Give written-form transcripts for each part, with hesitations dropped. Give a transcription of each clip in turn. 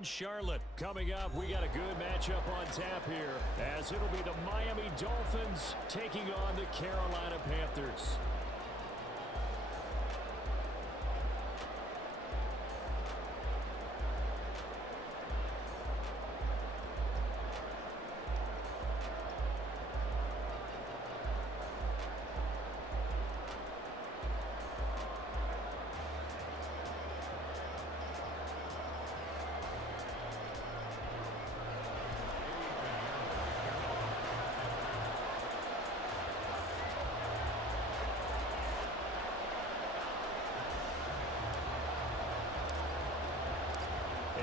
in Charlotte. Coming up, we got a good matchup on tap here, as it'll be the Miami Dolphins taking on the Carolina Panthers.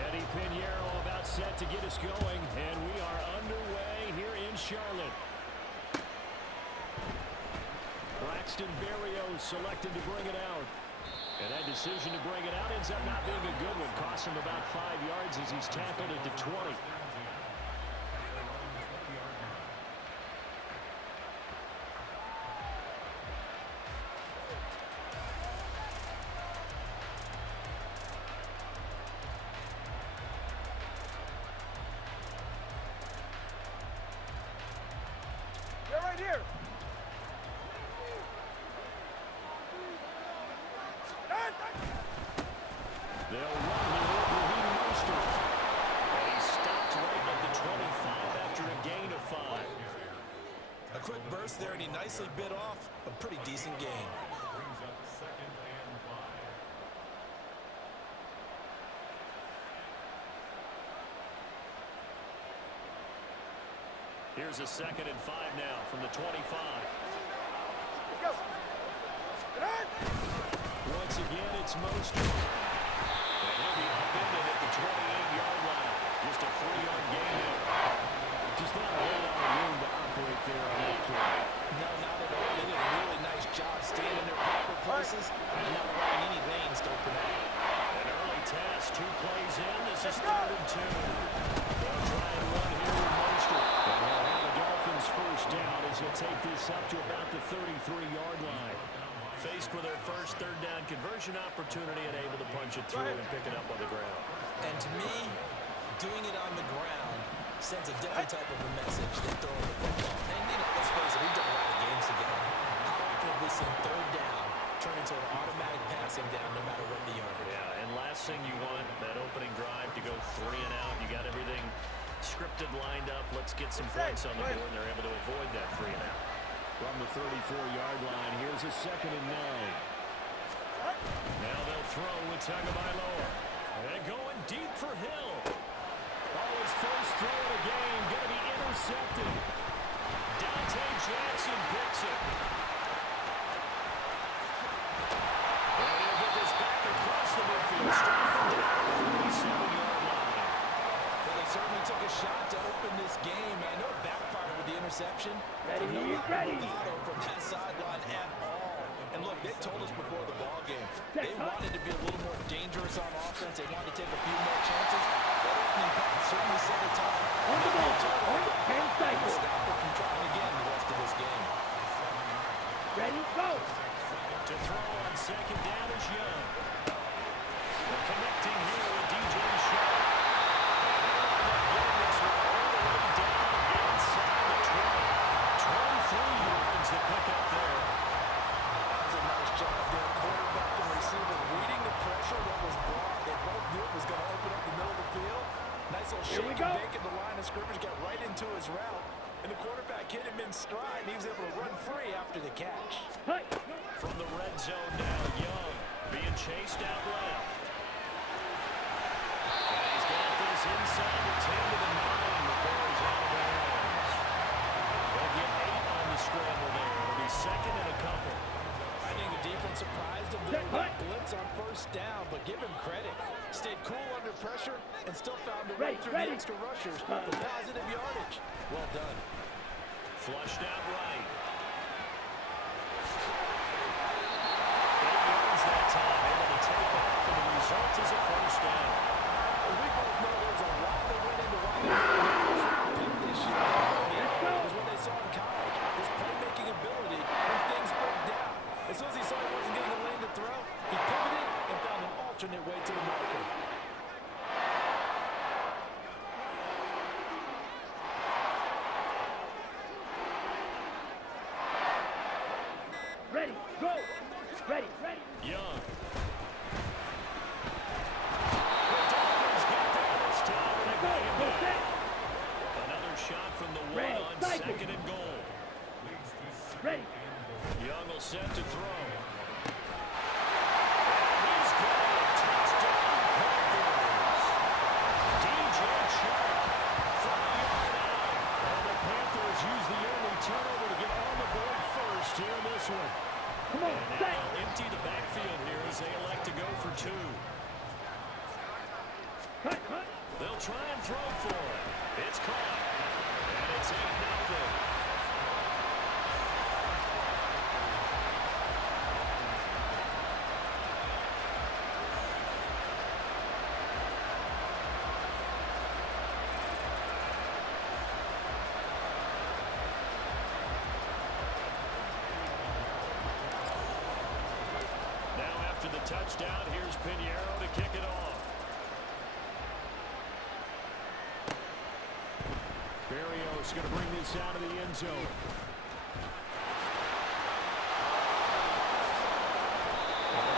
Eddie Pinheiro about set to get us going, and we are underway here in Charlotte. Braxton Berrios selected to bring it out. And that decision to bring it out ends up not being a good one. Cost him about 5 yards as he's tackled it to 20. Here. They'll run here over Raheem Mostert. And he stopped right at the 25 after a gain of 5. A quick burst there, and he nicely bit off a pretty decent gain. Here's a 2nd and 5 now from the 25. Let's go. Once again, it's Mostert. And he'll be upended at the 28-yard line. Just a 3-yard gain there. Just not a whole lot of room to operate there on that carry. No, not at all. They did a really nice job staying in their proper places and not allowing any lanes to open up. An early test, 2 plays in. This is 3rd and 2. They'll try and run here with Mostert. And they'll have the Dolphins first down as he'll take this up to about the 33-yard line. Faced with their first 3rd down conversion opportunity and able to punch it through and pick it up on the ground. And to me, doing it on the ground sends a different type of a message than throwing the football. And, let's face it, we've done a lot of games together. How often have we seen 3rd down turn into an automatic passing down no matter what the yardage? Yeah, and last thing you want, that opening drive to go 3 and out. You got everything scripted, lined up. Let's get some points on the board, and they're able to avoid that 3 and out. From the 34-yard line, here's a 2nd and 9. Now they'll throw with Tagovailoa. And going deep for Hill. His first throw of the game, going to be intercepted. Dante Jackson picks it. And he'll get this back across the midfield. Straight down the 37-yard line. Well, they certainly took a shot to open this game. I know it backfired with the interception. Ready, ready. From that sideline at all. And look, they told us before the ball game, they wanted to be a little more dangerous on offense. They wanted to take a few more chances. That opening pass certainly set a time. On the ball, 10 seconds. Stop it from trying again the rest of this game. Ready, go. To throw on 2nd down is Young. We're connecting here with DJ Sharp. Getting this one all the way down inside the 20. 23 yards to pick up there. That was a nice job there. Quarterback and receiver reading the pressure that was brought. They both knew it was going to open up the middle of the field. Nice little shake and bake at the line of scrimmage. Got right into his route. And the quarterback hit him in stride. And he was able to run free after the catch. From the red zone now, Young being chased out left. And he's got this inside the 10 to the 9 before he's out of bounds. They'll get 8 on the scramble there. It'll be 2nd and a couple. I think the defense surprised him with that blitz on 1st down, but give him credit. Stayed cool under pressure and still found a way through the extra rushers for positive yardage. Well done. Flushed out right. 8 yards that time, able to take off, and the result is a 1st down. We both know there's a lot that went into why they pick this year. It was what they saw in college. His playmaking ability when things broke down. As soon as he saw he wasn't getting a lane to throw, he pivoted and found an alternate way to the marker. 2. Cut, cut. They'll try and throw for it. It's caught. And it's 8-0. After the touchdown, here's Pinheiro to kick it off. Berrios going to bring this out of the end zone.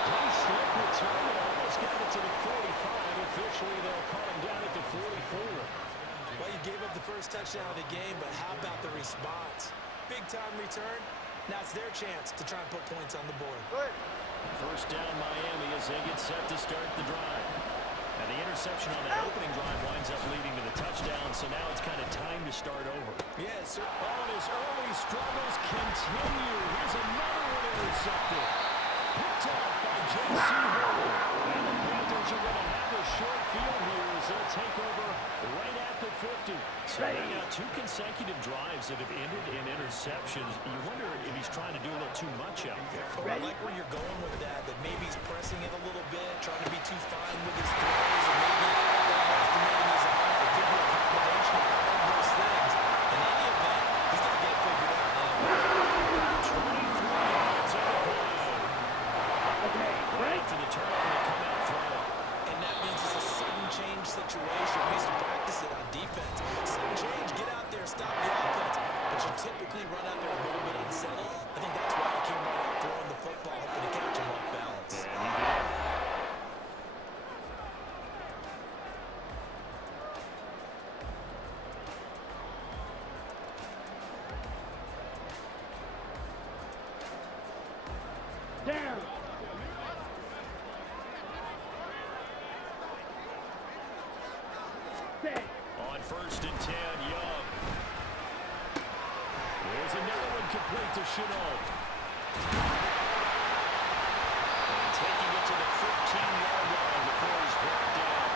Pretty slick return. They almost got it to the 45. Officially, they'll call him down at the 44. Well, you gave up the first touchdown of the game, but how about the response? Big-time return. Now it's their chance to try and put points on the board. Good. First down Miami as they get set to start the drive. And the interception on that opening drive winds up leading to the touchdown, so now it's kind of time to start over. Yes, sir. Oh, and his early struggles continue. Here's another one intercepted. Picked off by J.C. Horner. And the Panthers are going to have a short field here as they'll take over right at the 50. So now 2 consecutive drives that have ended in interceptions. You wonder if he's trying to do a little too much out there. Oh, I like where you're going with that maybe he's pressing it a little bit, trying to be too fine with his throws, or maybe overestimating his arm. It could be a combination of all of those things. In any event, he's got to get it figured out now. 23 yards on the play. Okay, Right to the turnover to come out throwing. And that means it's a sudden change situation. We used to practice it on defense. Sudden change, get out there, stop the offense. But you typically run out there a little bit unsettled. I think that's why he came right out throwing the football, hoping to catch him off balance. And he did. down. Set. On 1st and 10, Young. There's another one complete to Chenault. And taking it to the 15-yard line before he's brought down.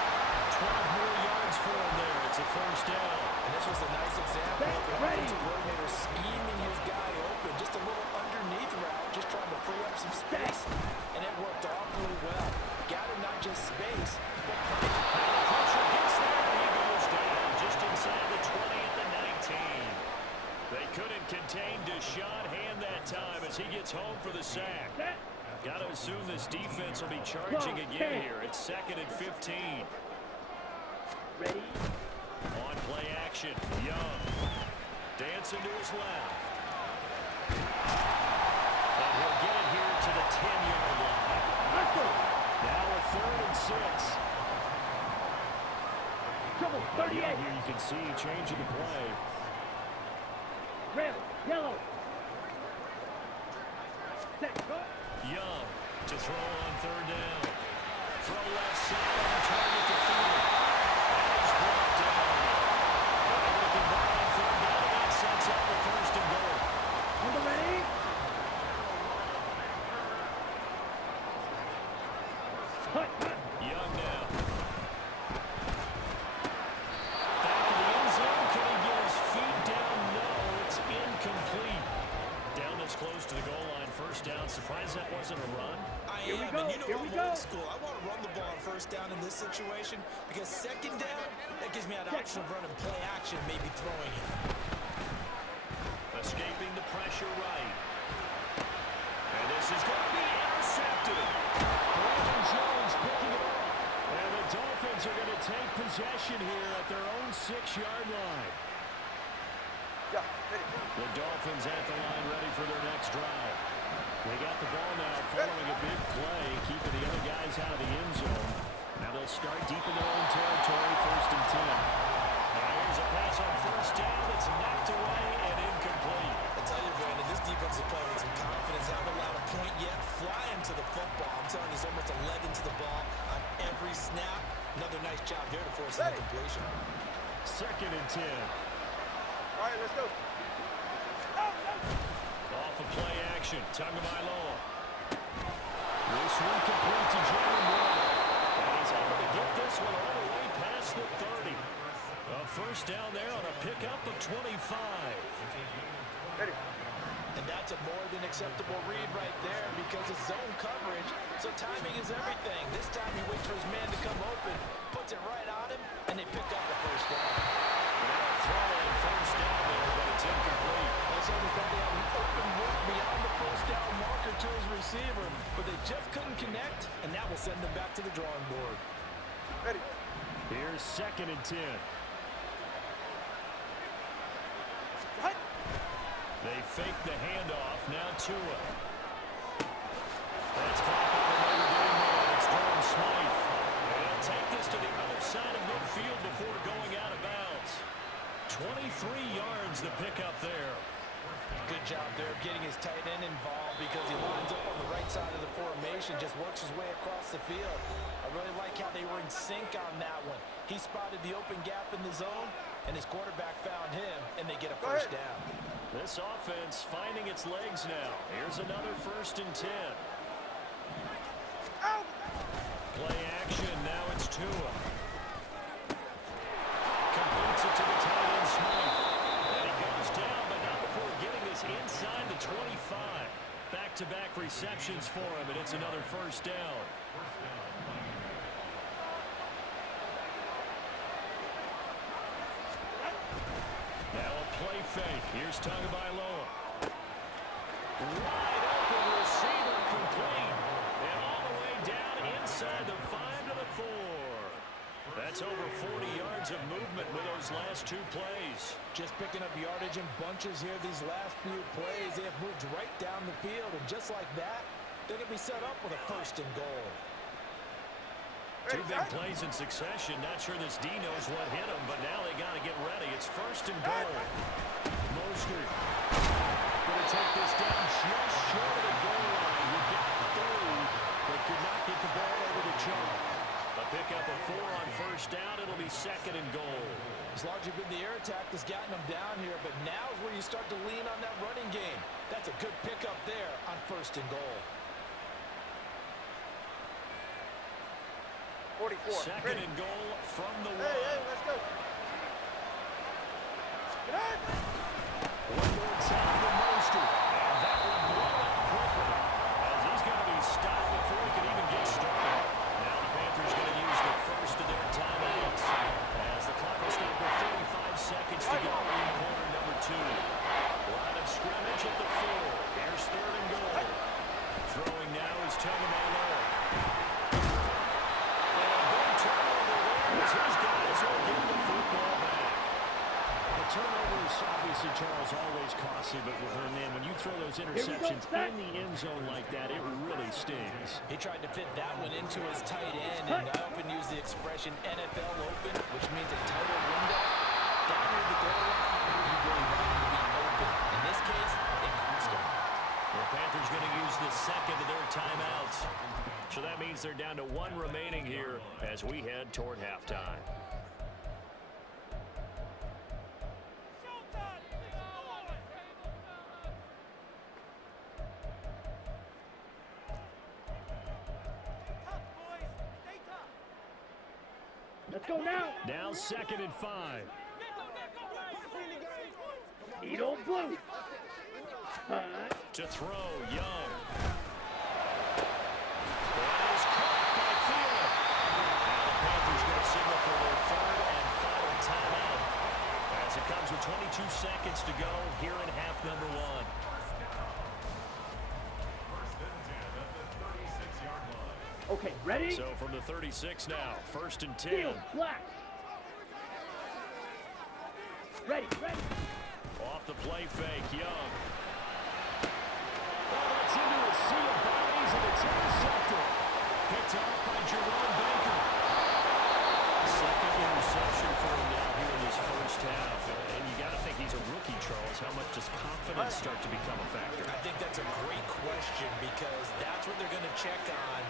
12 more yards for him there. It's a 1st down. And this was a nice example of the offensive coordinator scheming his guy open. Just a little underneath route, just trying to free up some space. And it worked awfully well. Got him not just space, but Pressure gets there. He goes down just inside the 20 at the 19. They couldn't contain Deshaun Hand that time as he gets home for the sack. Set. Got to assume this defense will be charging again here. It's 2nd and 15. Ready. On play action, Young. Dancing to his left. And he'll get it here to the 10-yard line. Hustle. Now a 3rd and 6. Trouble. 38. Young here you can see changing the play. Red. Yellow. Set. Go. Young to throw on 3rd down. Throw left side on target to Field. That is brought down. Able to convert on 3rd down, and that sets up the 1st and goal. On the ready. Cut. Cut. Young now. Back in the end zone. Can he get his feet down? No, it's incomplete. Down this close to the goal line. 1st down. Surprised that wasn't a run. Here we And go. you know Here we I'm go. old school. I want to run the ball on 1st down in this situation because 2nd down, that gives me an option of running play action, maybe throwing it. Escaping the pressure right. And this is going to be intercepted. Brandon Jones picking it off. And the Dolphins are going to take possession here at their own 6-yard line. The Dolphins at the line ready for their next drive. They got the ball now following a big play, keeping the other guys out of the end zone. Now they'll start deep in their own territory, 1st and 10. Now here's a pass on 1st down. It's knocked away and incomplete. I tell you, Brandon, this defense is playing with some confidence. Haven't allowed a point yet. Flying to the football. I'm telling you, he's almost 11 to the ball on every snap. Another nice job there to force an incompletion. 2nd and 10. All right, let's go. Off of play action, Tagovailoa. This one complete to Jalen Warren. this one all the way past the 30. A first down there on a pickup of 25. Ready. And that's a more than acceptable read right there because it's zone coverage, so timing is everything. This time he waits for his man to come open, puts it right on him, and they pick up the first down. Throw in first down there, but it's incomplete. They certainly thought they had an open look beyond the first down marker to his receiver, but they just couldn't connect, and that will send them back to the drawing board. Ready. Here's 2nd and 10. Hut. They fake the handoff. Now Tua. That's caught by the Notre Dame man. It's Durham Smythe. They'll take this to the other side of midfield before going out of bounds. 23 yards the pickup there. Good job there of getting his tight end involved because he lines up on the right side of the formation, just works his way across the field. I really like how they were in sync on that one. He spotted the open gap in the zone, and his quarterback found him, and they get a first down. This offense finding its legs now. Here's another 1st and 10. Out. Play action. Now it's Tua. Completes it to the tight end Smythe. And he goes down, but not before getting this inside the 25. Back-to-back receptions for him, and it's another first down. Now a play fake. Here's Tagovailoa. Wide open receiver complete. And all the way down inside the 5 to the 4. That's over 40 yards of movement with those last 2 plays. Just picking up yardage in bunches here these last few plays. They have moved right down the field, and just like that, they're going to be set up with a 1st and goal. 2 big plays in succession. Not sure this D knows what hit him, but now they got to get ready. It's 1st and goal. Mostert going to take this down just short of the goal line. We got through, but could not get the ball over the jump. A pickup of 4 on first down. It'll be 2nd and goal. It's largely been the air attack that's gotten them down here, but now is where you start to lean on that running game. That's a good pickup there on 1st and goal. 44. 2nd Ready. and goal from the 1. Hey, let's go. Get out. One more time to Mostert. And that will blow up quickly, as he's going to be stopped before he can even get started. Now the Panthers going to use the first of their timeouts, as the clock will stop with 35 seconds to go in quarter number 2. Line of scrimmage at the 4. Here's 3rd and goal. Throwing now is Tagovailoa. His guys will get the football back. The turnovers, obviously, Charles, always costly, but man, when you throw those interceptions in the end zone like that, it really stings. He tried to fit that one into his tight end, and I often use the expression NFL open, which means a tighter window. Down near the goal line, you really want him to be open. In this case, it cost him. The Panthers going to use the 2nd of their timeouts. So that means they're down to 1 remaining here as we head toward halftime. Let's go now. Now 2nd and 5. Eat old blue. To throw, Young. That is caught by Thielen. Now the Panthers going to signal for their 3rd and final timeout, as it comes with 22 seconds to go here in half number 1. Okay, ready? So from the 36 now, 1st and 10. Field, black. Ready, ready. Off the play fake, Young. Oh, that's into a sea of bodies, and it's intercepted. Picked off by Jerome Baker. 2nd interception for him now here in his first half. And you got to think he's a rookie, Charles. How much does confidence start to become a factor? I think that's a great question because that's what they're going to check on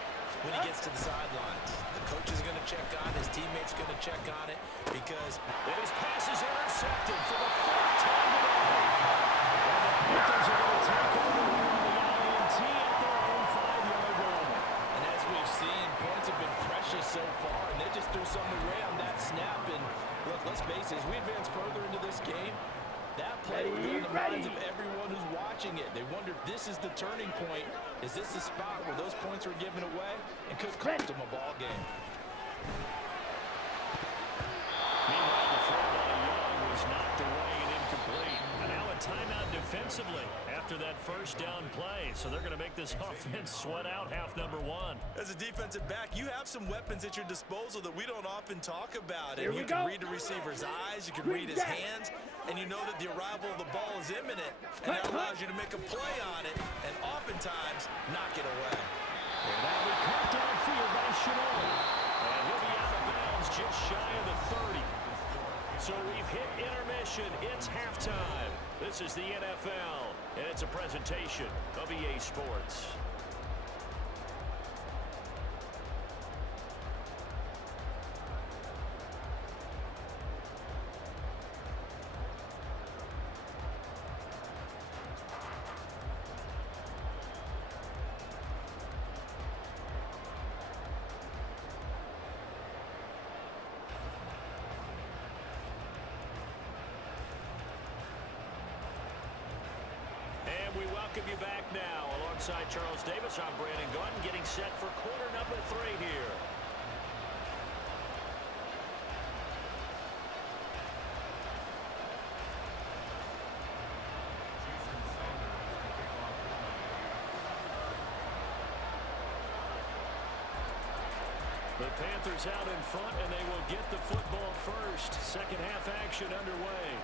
when he gets to the sidelines. The coach is going to check on, his teammates going to check on it because and his pass is intercepted for the 4th time today. And the Panthers are going to take over on the INT at their own 5-yard line. And as we've seen, points have been precious so far, and they're just threw something away on that snap. And look, let's face it, as we advance further into this game, that play will be in the minds of everyone who's watching it. They wonder if this is the turning point. Is this the spot where those points were given away and could cost them a ball game? Meanwhile, the throw by Young was knocked away and incomplete. And now a timeout defensively after that first down play. So they're going to make this offense sweat out half number one. As a defensive back, you have some weapons at your disposal that we don't often talk about. Here And you we can go. read the receiver's eyes, you can read his hands, and you know that the arrival of the ball is imminent. And that allows you to make a play on it and oftentimes knock it away. And that will be caught downfield by Shenault. And he'll be out of bounds just shy of the 30. So we've hit intermission. It's halftime. This is the NFL, and it's a presentation of EA Sports. We welcome you back now. Alongside Charles Davis, I'm Brandon Gunn, getting set for quarter number 3 here. The Panthers out in front, and they will get the football first. Second half action underway.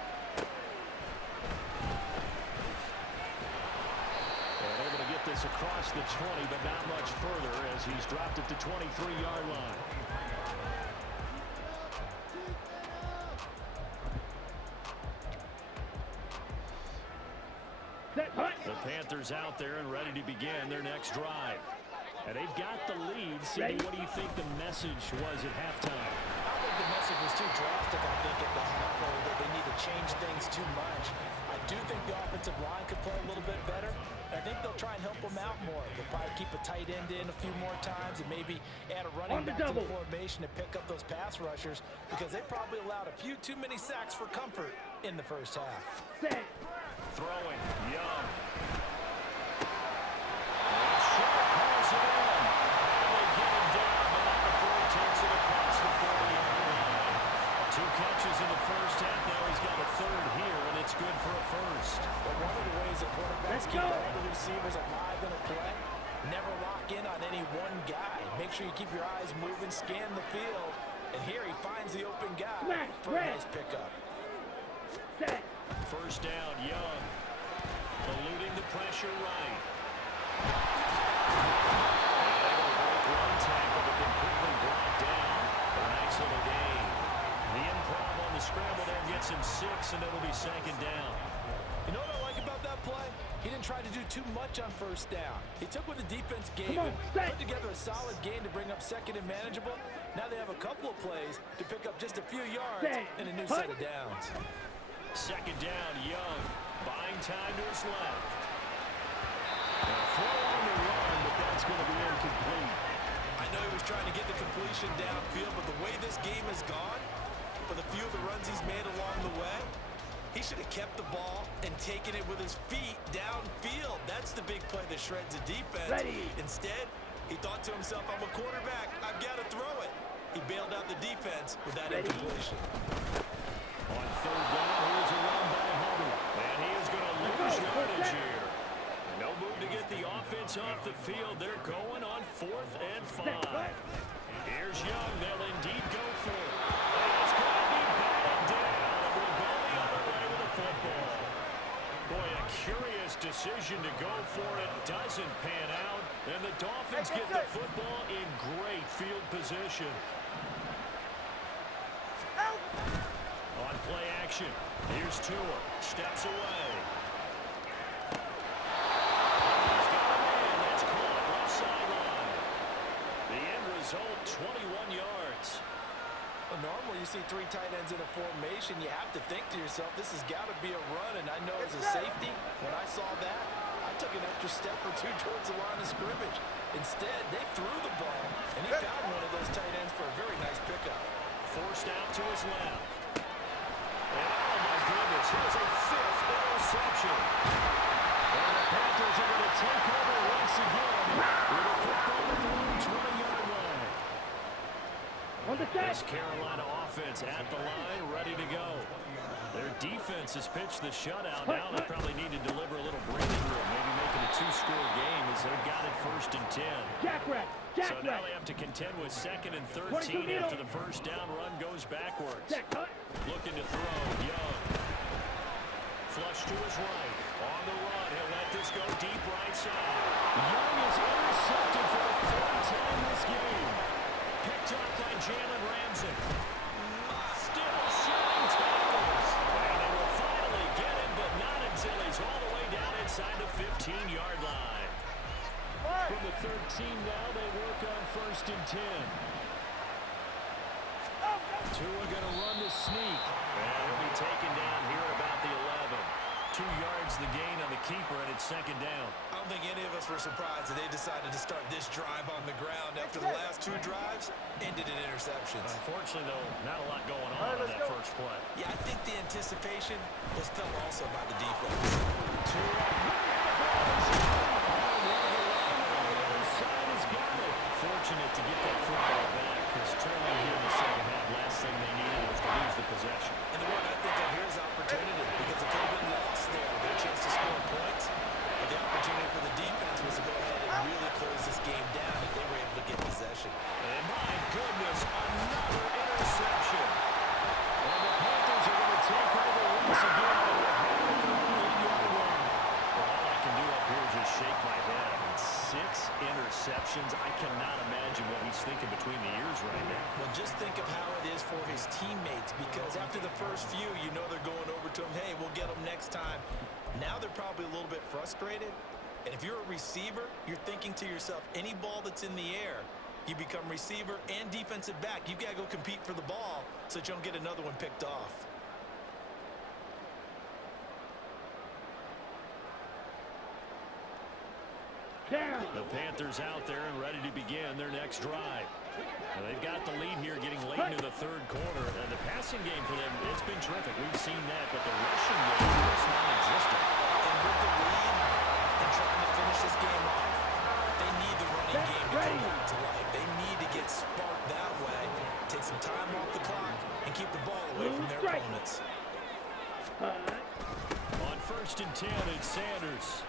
This across the 20, but not much further as he's dropped it to 23-yard line. The Panthers out there and ready to begin their next drive. And they've got the lead. Cindy, what do you think the message was at halftime? I think the message was too drastic, I think, at the half, or that they need to change things too much. I do think the offensive line could play a little bit better. I think they'll try and help them out more. They'll probably keep a tight end in a few more times and maybe add a running back to the formation to pick up those pass rushers because they probably allowed a few too many sacks for comfort in the first half. Throwing, Young. And Sharp calls it in. And they get him down, but not before he takes it across the 40-yard line. 2 catches in the first half. Now he's got a third here, and it's good for a first. But one of the ways that quarterbacks keep all the receivers alive in a play, never lock in on any one guy. Make sure you keep your eyes moving, scan the field. And here he finds the open guy for a nice pickup. First down, Young. Eluding the pressure right. They go break one tackle, but then quickly brought down for a nice little gain. The improv on the scramble there gets him 6, and it'll be second down. You know what I like about that play? He didn't try to do too much on first down. He took what the defense gave him, put together a solid gain to bring up second and manageable. Now they have a couple of plays to pick up just a few yards and a new set of downs. Second down, Young. Buying time to his left. A throw on the run, but that's going to be incomplete. I know he was trying to get the completion downfield, but the way this game has gone, with a few of the runs he's made along the way, he should have kept the ball and taken it with his feet downfield. That's the big play that shreds the defense. Instead, he thought to himself, I'm a quarterback, I've got to throw it. He bailed out the defense with that incompletion. On third down, here's a run by Hubbard. And he is going to lose yardage here. No move to get the offense off the field. They're going on 4th and 5. Here's Young. They'll indeed go for it. And it's going to be batted down. And we'll go the other way with the football. Boy, a curious decision to go for it. Doesn't pan out. And the Dolphins get the football in great field position. On play action, here's Tua, steps away. He's got a man, that's caught, left sideline. The end result, 21 yards. Well, normally you see 3 tight ends in a formation, you have to think to yourself, this has got to be a run, and I know as a safety, when I saw that, I took an extra step or two towards the line of scrimmage. Instead, they threw the ball, and he found one of those tight ends for a very nice pickup. Forced out to his left. And oh my goodness, here's a fifth interception. And the Panthers are going to take over once again with a football at the 20-yard line. On the set. This Carolina offense at the line, ready to go. Their defense has pitched the shutout. Now they probably need to deliver a little breathing room, maybe make it a two-score game as they've got it 1st and 10. Jackrack. So now they have to contend with 2nd and 13 after the first down run goes backwards. Looking to throw, Young. Flush to his right. On the run, he'll let this go deep right side. Young is intercepted for the 3rd time this game. Picked up by Jalen Ramsey. Still shedding tackles. And they will finally get him, but not until he's all the way down inside the 15-yard line. From the 13 now, they work on 1st and 10. Tua going to run the sneak. And he'll be taken down here at about the 11. 2 yards the gain on the keeper, and it's 2nd down. I don't think any of us were surprised that they decided to start this drive on the ground after the last 2 drives ended in interceptions. Unfortunately, though, not a lot going on that first play. Yeah, I think the anticipation was felt also by the defense. Fortunate to get that football back because trailing here in the second half, last thing they needed was to lose the possession. And the one I think of here is opportunity because it could have been lost there. Their chance to score points. But the opportunity for the defense was to go ahead and really close this game down if they were able to get possession. And my goodness, another interception. And the Panthers are going to take over once again. And they're headed at the 8-yard line. Well, all I can do up here is just shake my head. I mean, 6 interceptions. I cannot imagine what he's thinking between the ears right now. Well, just think of how it is for his teammates because after the first few, you know they're going over to him, hey, we'll get them next time. Now they're probably a little bit frustrated. And if you're a receiver, you're thinking to yourself, any ball that's in the air, you become receiver and defensive back. You've got to go compete for the ball so that you don't get another one picked off. The Panthers out there and ready to begin their next drive. Now they've got the lead here getting late into the 3rd quarter. And the passing game for them, it's been terrific. We've seen that, but the rushing game is non-existent. And with the lead and trying to finish this game off, they need the running game to come back to life. They need to get sparked that way, take some time off the clock, and keep the ball away from their opponents. On 1st and 10, it's Sanders.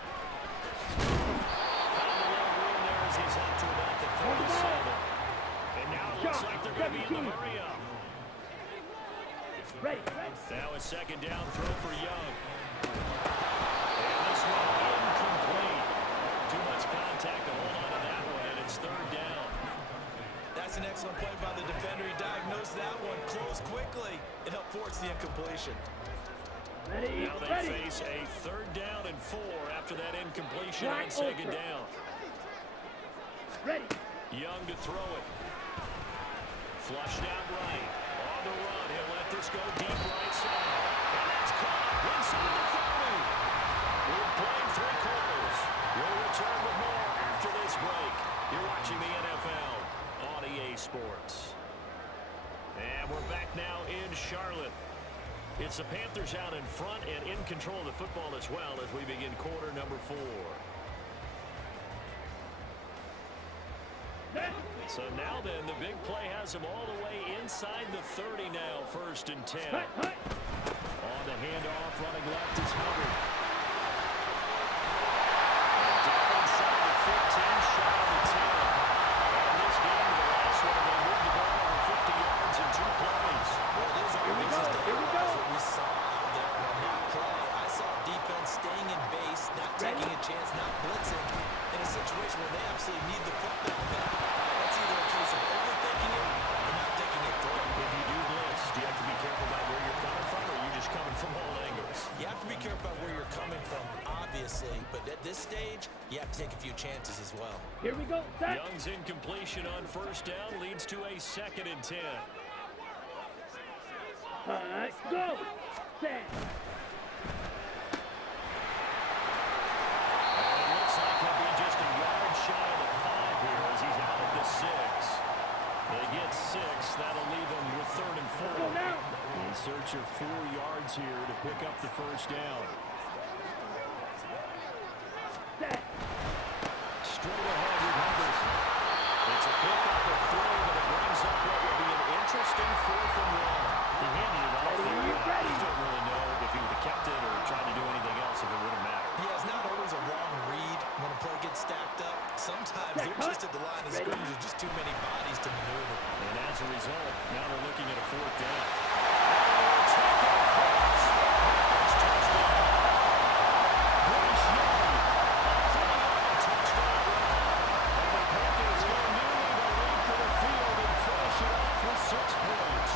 He's up to about the 47. And now it looks like they're going to be in the hurry up. Now a 2nd down throw for Young. And this one incomplete. Too much contact to hold on to that one, and it's 3rd down. That's an excellent play by the defender. He diagnosed that one, closed quickly, and helped force the incompletion. Now they face a 3rd down and 4 after that incompletion on 2nd down. Ready. Young to throw it. Flushed out right. On the run. He'll let this go deep right side. And that's caught inside the 30. We're playing 3 quarters. We'll return with more after this break. You're watching the NFL on EA Sports. And we're back now in Charlotte. It's the Panthers out in front and in control of the football as well as we begin quarter number 4. So now then, the big play has him all the way inside the 30 now, 1st and 10. On the handoff, running left is Hubbard. And down inside the 15, shy of the 10. And this game, the last one, they moved the ball over 50 yards in 2 plays. Well, it is always just what we saw out there on that play. I saw defense staying in base, not taking a chance, not blitzing, in a situation where they absolutely need the football back. That's either a case of overthinking it or not thinking it through. If you do blitz, do you have to be careful about where you're coming from, or are you just coming from all angles? You have to be careful about where you're coming from, obviously, but at this stage, you have to take a few chances as well. Here we go. Set. Young's incompletion on 1st down leads to a 2nd and 10. Go. Set. 6. That'll leave them with 3rd and 4. Go now. In search of 4 yards here to pick up the first down. Set. Straight ahead with Hubbard. It's a pickup of 3, but it brings up what will be an interesting 4th and 1. He handed it off there. I just don't really know if he would have kept it or tried to do anything else if it would have mattered. Yeah, it's not always a wrong read when a play gets stacked up. Sometimes they're just at the line of scrimmage. There's just too many bodies to maneuver. And as a result, now they're looking at a 4th down. Bryce Young, a 3-yard touchdown run. And the Panthers go nearly the length of the field and finish it off with 6 points.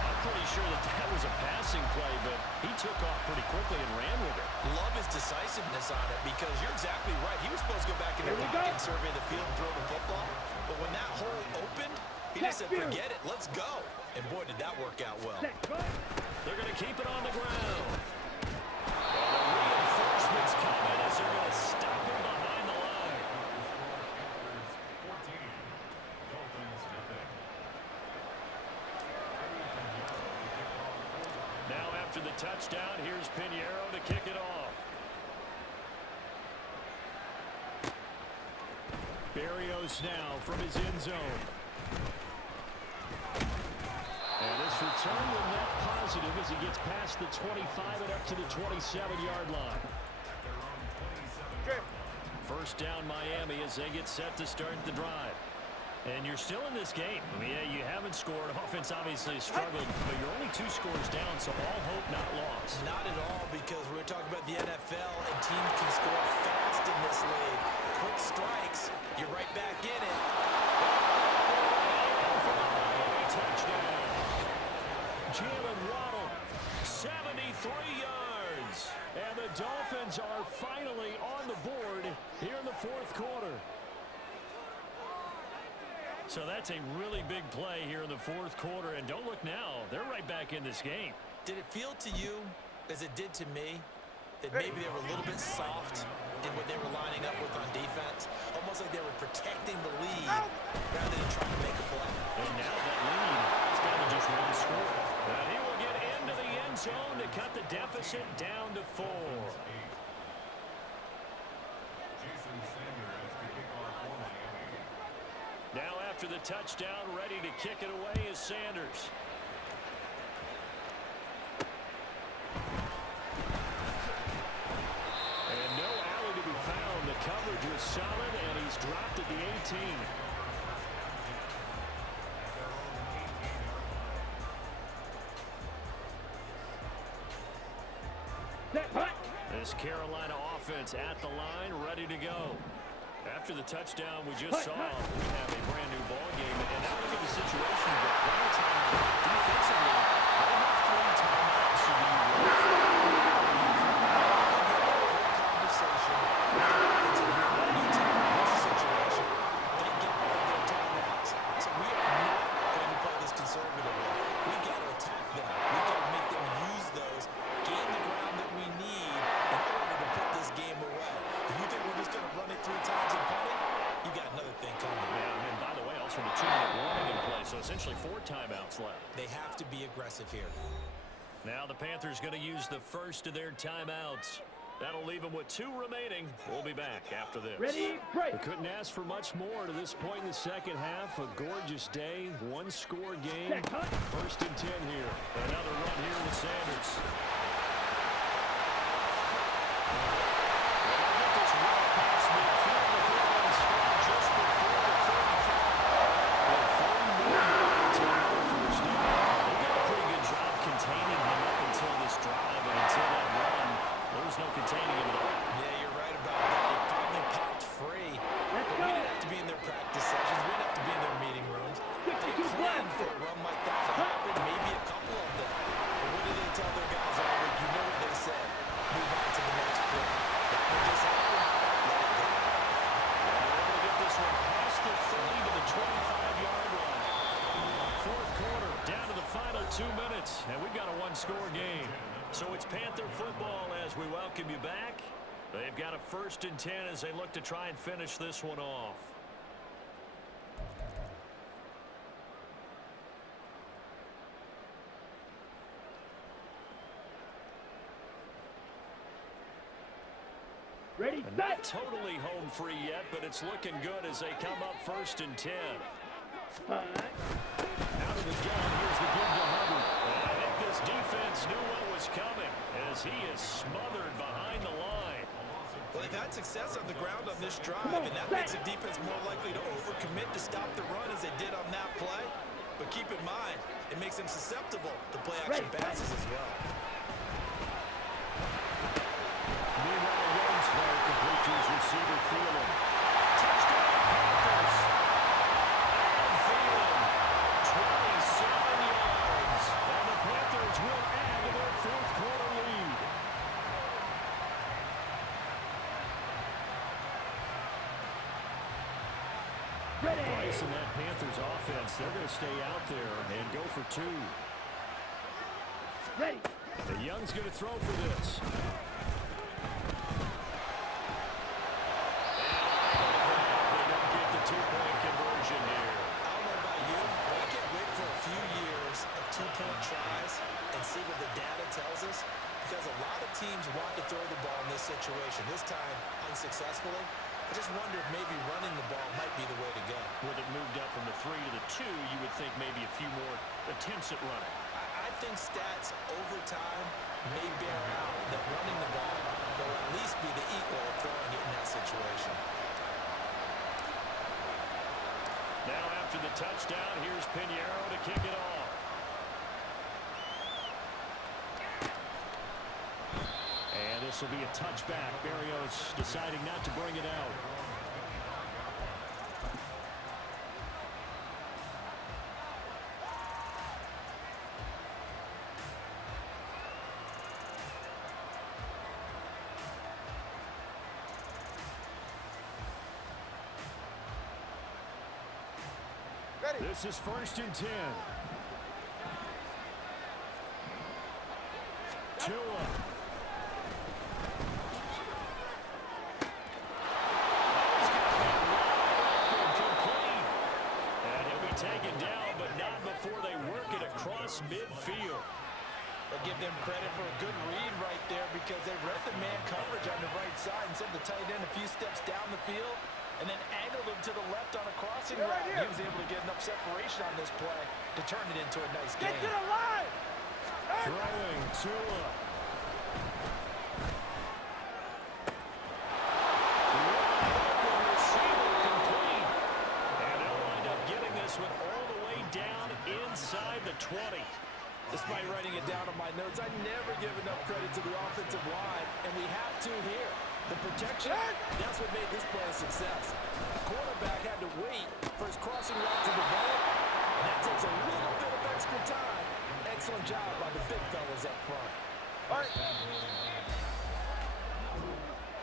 I'm pretty sure that was a passing play, but he took off pretty quickly and ran with it. Love his decisiveness on it because you're exactly right. He was supposed to go back in the pocket and survey the field and throw the football. But when that hole opened, he just said, forget it, let's go. And boy, did that work out well. They're going to keep it on the ground. And the reinforcements come in as they're going to stop him behind the line. Now after the touchdown, here's Pinheiro to kick it off. Berrios now from his end zone. And this return will net positive as he gets past the 25 and up to the 27-yard line. First down Miami as they get set to start the drive. And you're still in this game. I mean, yeah, you haven't scored. Offense obviously struggled, but you're only 2 scores down, so all hope not lost. Not at all, because we're talking about the NFL, and teams can score fast in this league. Quick strikes, you're right back in it. Touchdown. Jalen Waddle, 73 yards. And the Dolphins are finally on the board here in the 4th quarter. So that's a really big play here in the 4th quarter. And don't look now, they're right back in this game. Did it feel to you, as it did to me, that maybe they were a little bit soft in what they were lining up with on defense? Almost like they were protecting the lead rather than trying to make a play. And now that lead is down to just 1 score. And he will get into the end zone to cut the deficit down to 4. Now after the touchdown, ready to kick it away is Sanders. And no alley to be found. The coverage was solid, and he's dropped at the 18. This Carolina offense at the line, ready to go. After the touchdown we just saw, we have a brand new ball game. And now look at the situation. Defensively, they have 3 timeouts to be So we are not going to play this conservatively. We've got to attack them. We've got to make them use those, gain the ground that we need in order to put this game away. If you think we're just going to run it 3 times and punt it, you got another thing coming. Yeah, and by the way, also the 2-minute warning in play, so essentially 4 timeouts left. They have to be aggressive here. Now the Panthers going to use the first of their timeouts. That'll leave them with 2 remaining. We'll be back after this. Ready, break. We couldn't ask for much more to this point in the second half. A gorgeous day, 1-score game. First and 10 here. Another run here with Sanders. And we've got a 1-score game. So it's Panther football as we welcome you back. They've got a 1st and 10 as they look to try and finish this one off. Ready, And not set. totally home free yet, but it's looking good as they come up 1st and 10. Punt. Out of the gun, here's the give to Hubbard. And I think this defense knew what was coming as he is smothered behind the line. Well, they've had success on the ground on this drive, and that makes the defense more likely to overcommit to stop the run as they did on that play. But keep in mind, it makes them susceptible to play-action passes as well. Meanwhile, Rumsfeld complete to his receiver, Thielen. Touchdown, Panthers. Adam Thielen, 27 yards. And the Panthers will add to their 4th quarter lead. Ready. Bryce and that Panthers offense, they're going to stay out there and go for 2. Ready. The Young's going to throw for this. They don't get the 2-point conversion here. I don't know about you, but I can't wait for a few years of 2-point tries and see what the data tells us, because a lot of teams want to throw the ball in this situation, this time unsuccessfully. I just wonder if maybe running the ball might be the way to go. With it moved up from the 3 to the 2, you would think maybe a few more attempts at running. I think stats over time may bear out that running the ball will at least be the equal of throwing it in that situation. Now after the touchdown, here's Pinheiro to kick it off. And this will be a touchback. Berrios deciding not to bring it out. This is 1st and 10. Tua. And he'll be taken down, but not before they work it across midfield. I'll give them credit for a good read right there, because they read the man coverage on the right side and sent the tight end a few steps down the field and then angled him to the left on a crossing route. He was able to get enough separation on this play to turn it into a nice game. Get to the line. Throwing Tua. Receiver complete. And they'll wind up getting this one all the way down inside the 20. Despite writing it down on my notes, I never give enough credit to the offensive line, and we have to here. The protection, that's what made this play a success. The quarterback had to wait for his crossing route to develop, and that takes a little bit of extra time. Excellent job by the big fellas up front. All right.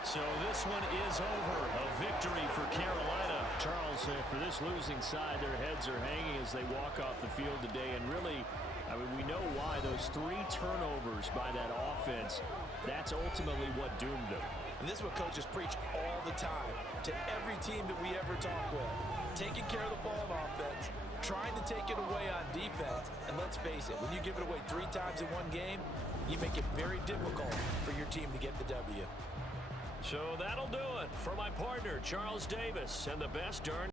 So this one is over. A victory for Carolina. Charles, for this losing side, their heads are hanging as they walk off the field today. And really, I mean, we know why. Those 3 turnovers by that offense, that's ultimately what doomed them. And this is what coaches preach all the time to every team that we ever talk with. Taking care of the ball on offense, trying to take it away on defense. And let's face it, when you give it away 3 times in one game, you make it very difficult for your team to get the W. So that'll do it for my partner, Charles Davis, and the best darn